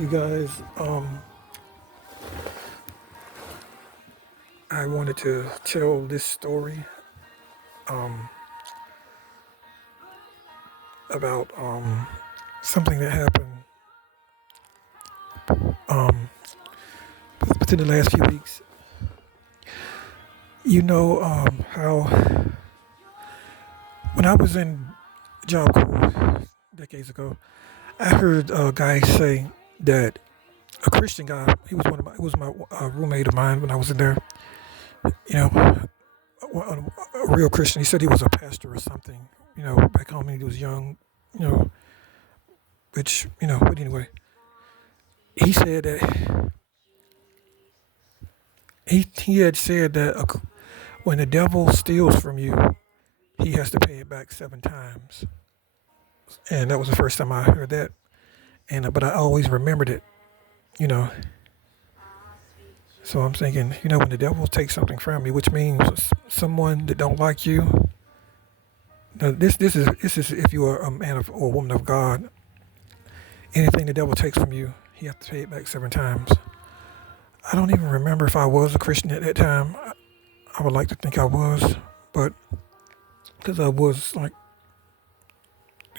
You guys, I wanted to tell this story about something that happened um, within the last few weeks. You know how when I was in Job Corps decades ago, I heard a guy say that a Christian guy. He was my roommate of mine when I was in there. You know, a real Christian. He said he was a pastor or something. Back home when he was young. You know, which But anyway, he said that he had said that when the devil steals from you, he has to pay it back 7 times. And that was the first time I heard that. And but I always remembered it. You know, so I'm thinking, when the devil takes something from you, which means someone that don't like you. Now this is if you are a man or a woman of God. Anything the devil takes from you, he has to pay it back 7 times. I don't even remember if I was a Christian at that time. I would like to think I was, but because I was like,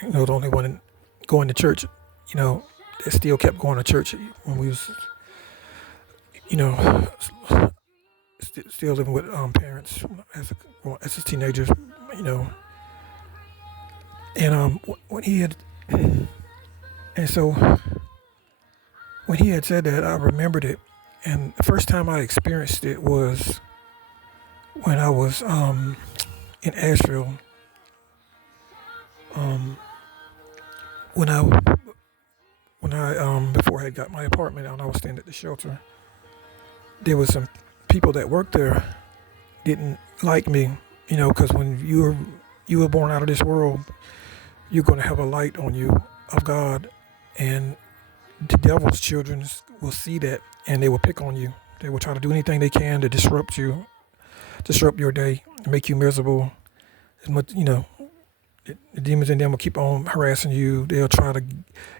the only one going to church, that still kept going to church when we was, you know, still living with parents as teenagers, you know, and when he had, and so when he had said that, I remembered it, and the first time I experienced it was when I was in Asheville. Um, when I before I had got my apartment and I was staying at the shelter, there was some people that worked there didn't like me, because when you were born out of this world, you're going to have a light on you of God, and the devil's children will see that, and they will pick on you. They will try to do anything they can to disrupt you, disrupt your day, make you miserable. As much, the demons in them will keep on harassing you. They'll try to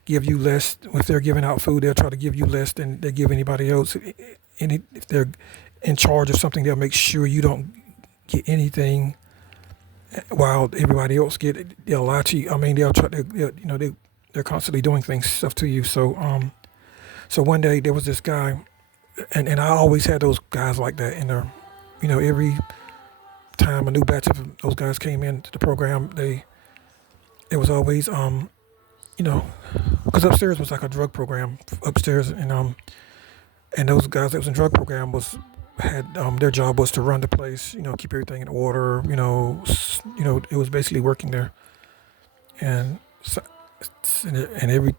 give you less. If they're giving out food, they'll try to give you less than they give anybody else. If they're in charge of something, they'll make sure you don't get anything while everybody else get it. They'll lie to you. I mean, they'll try. They're constantly doing stuff to you. So one day there was this guy, and I always had those guys like that in there. Every time a new batch of those guys came into the program, it was always because upstairs was like a drug program upstairs, and those guys that was in drug program had their job was to run the place, keep everything in order, it was basically working there, and so, and every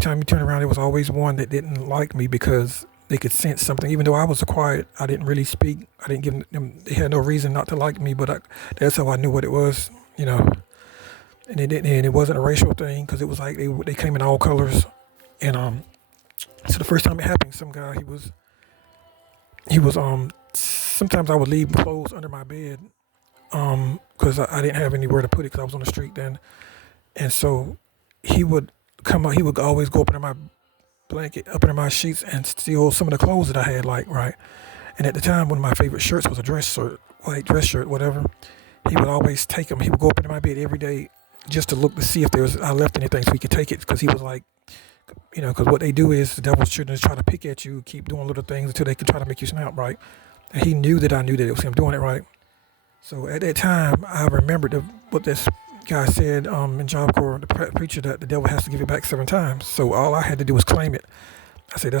time you turn around, there was always one that didn't like me because they could sense something. Even though I was quiet, I didn't really speak. I didn't give them. They had no reason not to like me, but that's how I knew what it was. And it wasn't a racial thing because it was like they came in all colors. And so the first time it happened, some guy he was sometimes I would leave clothes under my bed because I didn't have anywhere to put it because I was on the street then, and so he would come out. He would always go up under my blanket, up under my sheets, and steal some of the clothes that I had, like, right. And at the time, one of my favorite shirts was a dress shirt, white dress shirt, whatever. He would always take them. He would go up into my bed every day just to look to see if I left anything so he could take it, because he was like, because what they do is the devil's children is try to pick at you, keep doing little things until they can try to make you snap, right? And he knew that I knew that it was him doing it, right? So at that time, I remembered what this guy said in Job Corps, the preacher, that the devil has to give it back 7 times. So all I had to do was claim it. I said,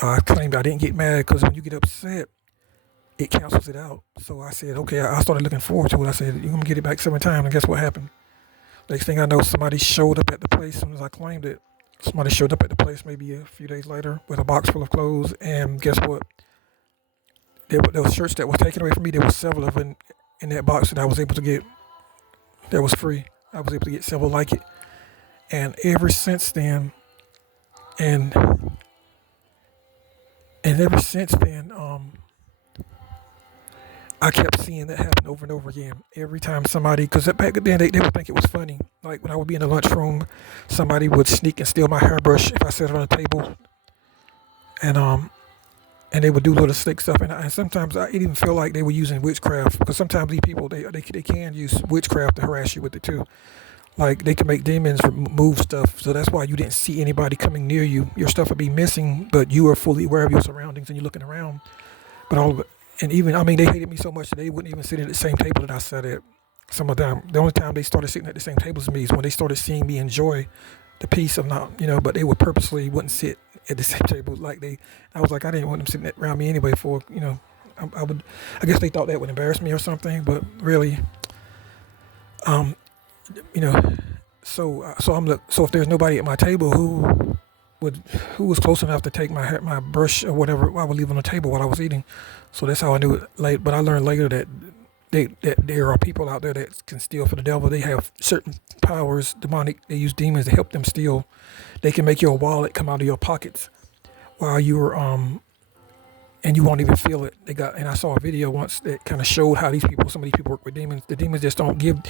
I claimed. I didn't get mad because when you get upset, it cancels it out. So I said, okay, I started looking forward to it. I said, you're going to get it back 7 times. And guess what happened? Next thing I know, somebody showed up at the place as soon as I claimed it. Somebody showed up at the place maybe a few days later with a box full of clothes. And guess what? Those shirts that was taken away from me, there were several of them in that box that I was able to get that was free. I was able to get several like it. And ever since then, and ever since then, I kept seeing that happen over and over again. Every time somebody, because back then they would think it was funny. Like when I would be in the lunchroom, somebody would sneak and steal my hairbrush if I set it on the table. and and they would do little slick stuff, and sometimes I even feel like they were using witchcraft because sometimes these people they can use witchcraft to harass you with it too. Like they can make demons move stuff, so that's why you didn't see anybody coming near you. Your stuff would be missing, but you were fully aware of your surroundings and you're looking around. But all of it, and even I mean, they hated me so much that they wouldn't even sit at the same table that I sat at. Some of them, the only time they started sitting at the same table as me is when they started seeing me enjoy the peace of not, but they would purposely wouldn't sit at the same table like they. I was like, I didn't want them sitting around me anyway. I would, I guess they thought that would embarrass me or something, but really, um, you know, so if there's nobody at my table would who was close enough to take my brush or whatever, I would leave on the table while I was eating. So that's how I knew it late. But I learned later that that there are people out there that can steal for the devil. They have certain powers, demonic. They use demons to help them steal. They can make your wallet come out of your pockets while you're and you won't even feel it. And I saw a video once that kind of showed how some of these people work with demons. The demons just don't give.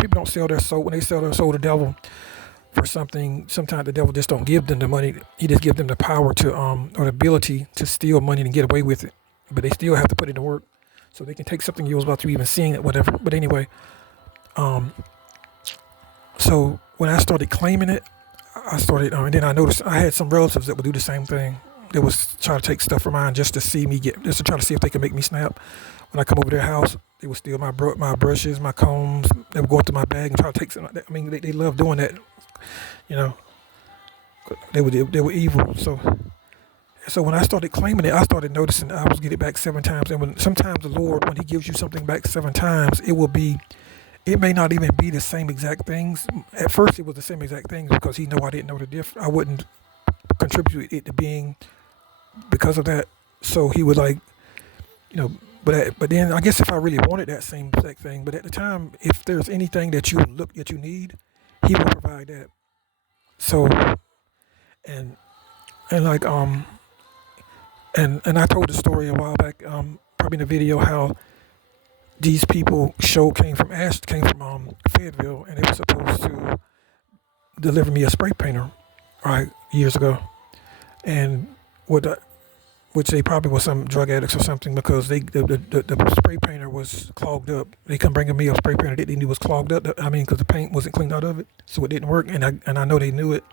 People don't sell their soul when they sell their soul to the devil for something. Sometimes the devil just don't give them the money. He just gives them the power to or the ability to steal money and get away with it. But they still have to put it to work. So they can take something you was about to even seeing it, whatever. But anyway, um, so when I started claiming it, I started, and then I noticed I had some relatives that would do the same thing. They was try to take stuff from mine just to just to try to see if they could make me snap. When I come over to their house, they would steal my brushes, my combs. They would go into my bag and try to take something. I mean, they love doing that. You know, they were evil. So when I started claiming it, I started noticing I was getting it back 7 times. And sometimes the Lord, when He gives you something back 7 times, it may not even be the same exact things. At first, it was the same exact things because He know I didn't know the difference. I wouldn't contribute it to being because of that. So He would but then I guess if I really wanted that same exact thing, but at the time, if there's anything that you need, He will provide that. So and and like and I told the story a while back, probably in a video, how these people came from Fayetteville, and they were supposed to deliver me a spray painter, right, years ago, and what which they probably were some drug addicts or something because the spray painter was clogged up. They come bringing me a spray painter that they knew was clogged up. I mean, because the paint wasn't cleaned out of it, so it didn't work, and I know they knew it,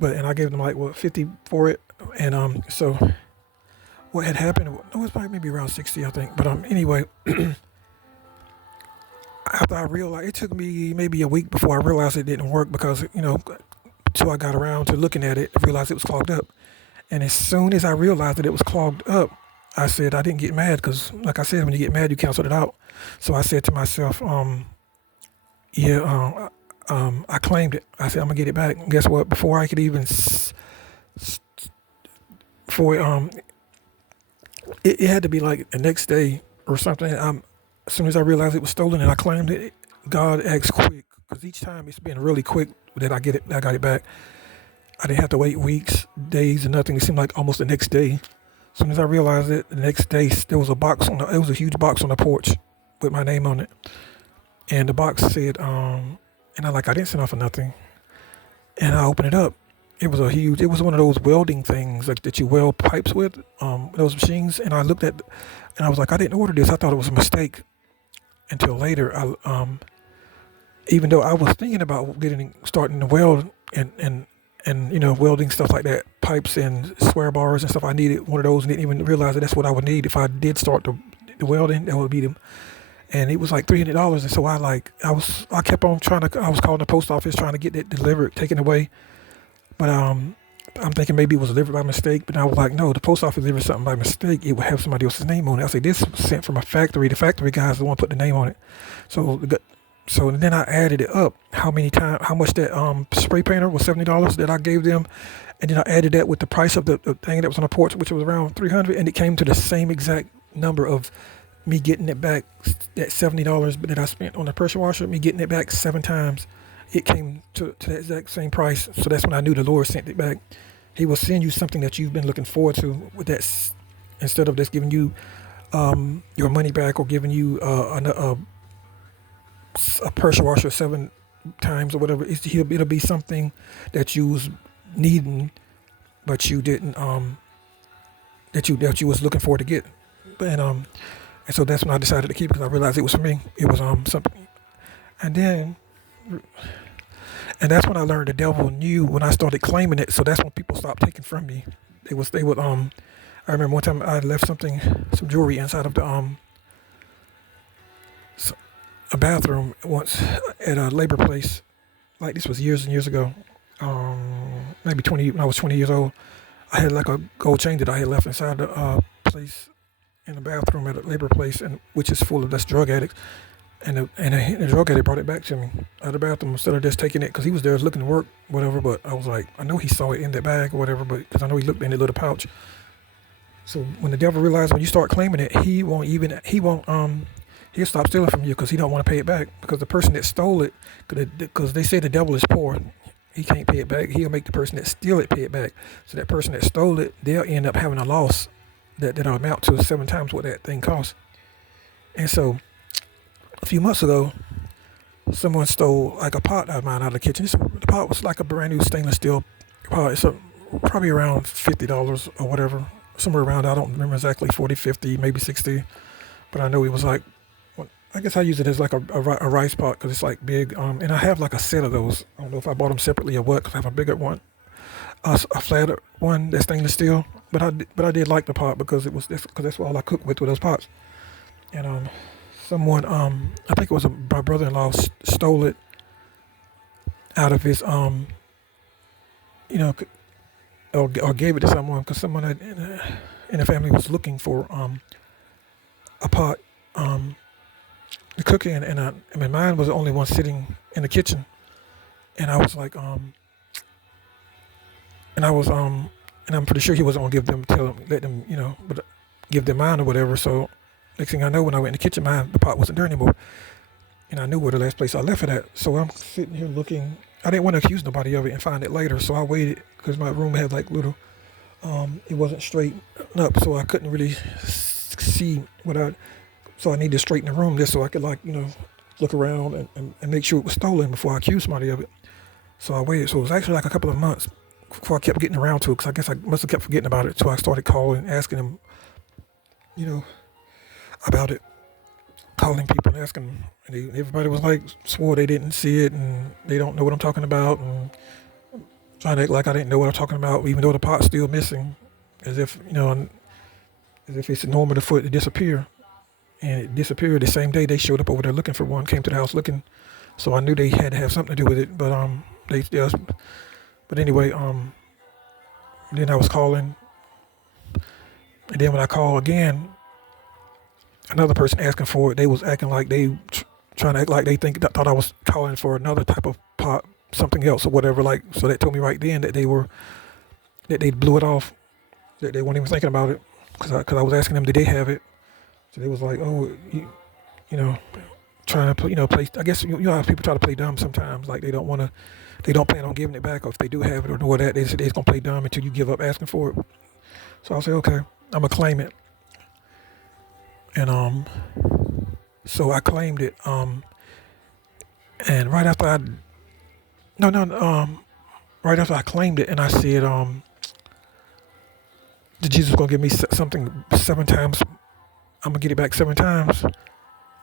and I gave them like 50 for it, and so what had happened? No, it was probably maybe around 60, I think. But anyway, after I realized, it took me maybe a week before I realized it didn't work because until I got around to looking at it, I realized it was clogged up. And as soon as I realized that it was clogged up, I said I didn't get mad because, like I said, when you get mad, you cancel it out. So I said to myself, I claimed it. I said I'm gonna get it back. And guess what? Before I could even, before it had to be like the next day or something. As soon as I realized it was stolen and I claimed it, God acts quick because each time it's been really quick that I got it back. I didn't have to wait weeks, days, and nothing. It seemed like almost the next day. As soon as I realized it, the next day there was it was a huge box on the porch with my name on it, and the box said, and I didn't send off for nothing, and I opened it up. It was one of those welding things like that you weld pipes with, those machines. And I looked at, and I was like, I didn't order this. I thought it was a mistake until later. Even though I was thinking about starting to weld and welding stuff like that, pipes and square bars and stuff. I needed one of those and didn't even realize that that's what I would need if I did start the welding. That would be them. And it was like $300. And so I kept on I was calling the post office trying to get it delivered, taken away. But I'm thinking maybe it was delivered by mistake. But I was like, no, the post office delivered something by mistake. It would have somebody else's name on it. I said, this was sent from a factory. The factory guy's the one put the name on it. So then I added it up. How much that spray painter was $70 that I gave them, and then I added that with the price of the thing that was on the porch, which was around $300, and it came to the same exact number of me getting it back. That $70 that I spent on the pressure washer, me getting it back 7 times. It came to the exact same price. So that's when I knew the Lord sent it back. He will send you something that you've been looking forward to with that, instead of just giving you your money back or giving you a pressure washer 7 times or whatever. It'll be something that you was needing but you didn't that you was looking for to get. And so that's when I decided to keep it because I realized it was for me. It was something. And then and that's when I learned the devil knew when I started claiming it. So that's when people stopped taking from me. They would I remember one time I left some jewelry inside of the a bathroom once at a labor place. Like this was years and years ago. Maybe 20 when I was 20 years old. I had like a gold chain that I had left inside the place in the bathroom at a labor place, and which is full of that's drug addicts. And the drug addict brought it back to me out of the bathroom instead of just taking it because he was there looking to work, whatever. But I was like, I know he saw it in that bag or whatever, but because I know he looked in the little pouch. So when the devil realized when you start claiming it, he'll stop stealing from you because he don't want to pay it back because the person that stole it, because they say the devil is poor, he can't pay it back. He'll make the person that steal it pay it back. So that person that stole it, they'll end up having a loss that'll amount to 7 times what that thing costs. And so a few months ago, someone stole like a pot out of the kitchen. The pot was like a brand new stainless steel pot. It's probably around $50 or whatever, somewhere around. I don't remember exactly, 40, 50, maybe 60. But I know it was like, I guess I use it as like a rice pot because it's like big. And I have like a set of those. I don't know if I bought them separately or what because I have a bigger one, a flatter one that's stainless steel. But I did like the pot because that's all I cooked with those pots. And someone, I think it was my brother-in-law stole it out of his, or gave it to someone because someone in the family was looking for a pot to cook in, and I mean mine was the only one sitting in the kitchen, and I was like, and I'm pretty sure he wasn't gonna let them, but give them mine or whatever. So next thing I know, when I went in the kitchen, the pot wasn't there anymore. And I knew where the last place I left it at. So I'm sitting here looking. I didn't want to accuse nobody of it and find it later. So I waited because my room had like little, it wasn't straight up. So I couldn't really see so I needed to straighten the room just so I could look around and make sure it was stolen before I accused somebody of it. So I waited. So it was actually like a couple of months before I kept getting around to it because I guess I must have kept forgetting about it. So I started calling, asking them, about it, calling people and asking them, and everybody was like, swore they didn't see it and they don't know what I'm talking about, and trying to act like I didn't know what I'm talking about, even though the pot's still missing, as if it's normal for it to disappear. And it disappeared the same day they showed up over there looking for one, came to the house looking, so I knew they had to have something to do with it, but but anyway, then I was calling, and then when I called again, another person asking for it, they was acting like trying to act like they thought I was calling for another type of pot, something else or whatever. Like, so that told me right then that they blew it off, that they weren't even thinking about it, because I was asking them, did they have it? So they was like, oh, trying to play. I guess you know how people try to play dumb sometimes. Like they don't plan on giving it back, or if they do have it or know that, they said they're gonna play dumb until you give up asking for it. So I'll say, okay, I'm gonna claim it. And so I claimed it. And right after right after I claimed it, and I said, that Jesus was gonna give me something 7 times. I'm gonna get it back 7 times.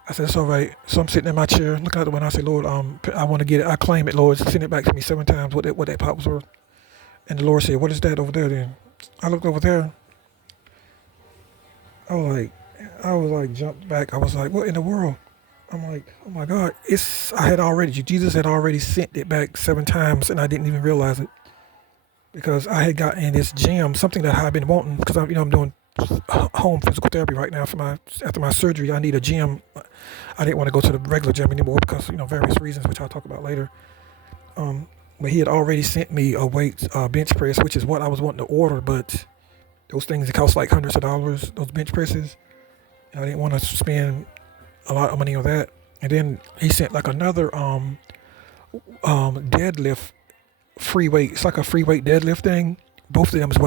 I said, it's all right. So I'm sitting in my chair, looking out the window. I said, Lord, I want to get it. I claim it, Lord. Send it back to me 7 times. What that pot was worth. And the Lord said, what is that over there? Then I looked over there. I was like jumped back. I was like, what in the world? I'm like, oh my God, Jesus had already sent it back 7 times, and I didn't even realize it because I had gotten in this gym, something that I've been wanting, because I'm doing home physical therapy right now after my surgery. I need a gym. I didn't want to go to the regular gym anymore because various reasons, which I'll talk about later. But he had already sent me a bench press, which is what I was wanting to order, but those things, it cost like hundreds of dollars, those bench presses. I didn't want to spend a lot of money on that. And then he sent like another deadlift free weight. It's like a free weight deadlift thing. Both of them is what